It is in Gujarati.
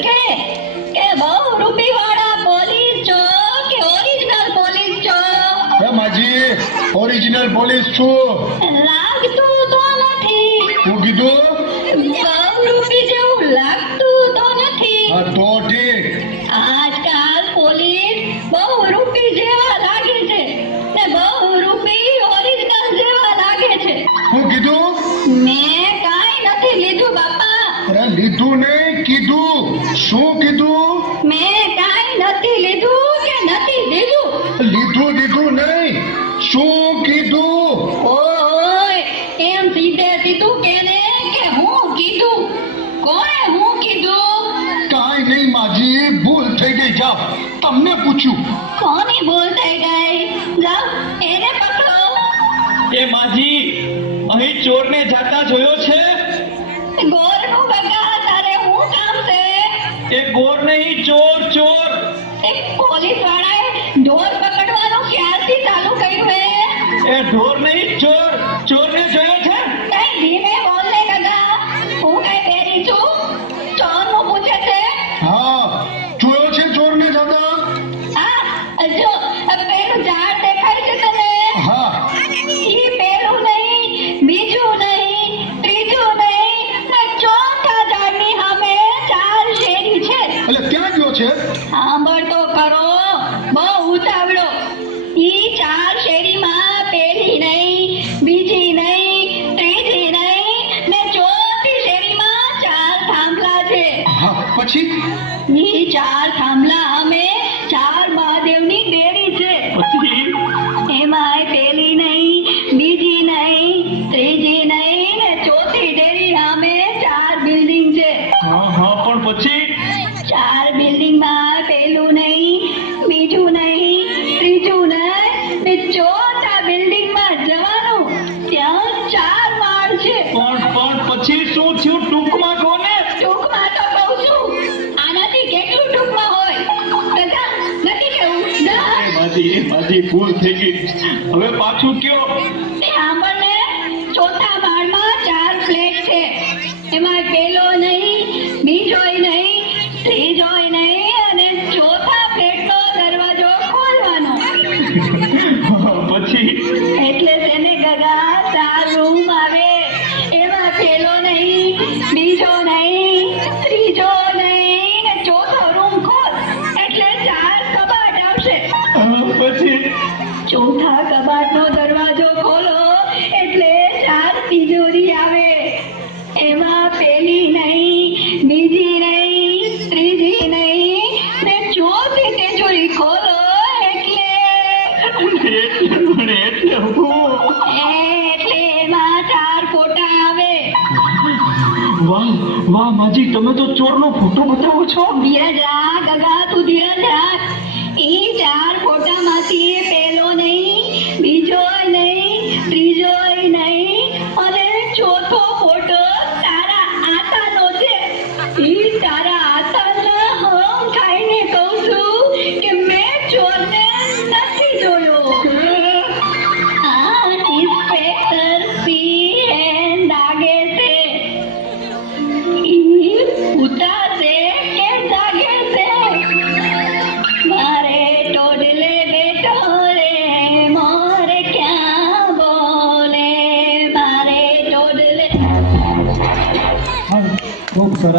કે કે બહુ રૂપીવાળા પોલીસ છો કે ઓરિજિનલ પોલીસ છો હે માજી ઓરિજિનલ પોલીસ છું લાગતું તો નથી શું કીધું શું કીધું? મેં કાઈ નથી લીધું કે નથી દીધું. લીધું દીધું નહીં. શું કીધું? ઓય એમ સીધે સીધું કેને કે હું કીધું? કોણે હું કીધું? કાઈ નહીં માજી ભૂલ થઈ ગઈ જા તમને પૂછ્યું કોની ભૂલ થઈ ગઈ? એ ગોર નહીં ચોર ચોર. એક પોલીસ વાળાએ ઢોર પકડવાનો ક્યારથી ચાલુ કર્યું હે? એ ઢોર નહીં છે? સાંભળ તો કરો બહુ ઉતાવળો. ઈ ચાર શેરીમાં પેલી નહીં બીજી નહીં ત્રીજી નહીં ને ચોથી શેરીમાં ચાર થાંભલા છે. હા પછી? ઈ ચાર થાંભલા અમે ચાર મહાદેવની દેરી છે. પછી? એમાંય પેલી નહીં બીજી નહીં ત્રીજી નહીં ને ચોથી ડેરી અમે ચાર બિલ્ડિંગ છે. હા હા પણ પછી? એ માજી, ભૂલ થઈ ગઈ. હવે પાછું કયો? ચાર ફ્લેટ છે. એમાં પેલો નહીં બીજો નહીં ત્રીજો નહીં. વાહ તમે તો ચોરનો ફોટો બતાવો છો? રાખ ગગા para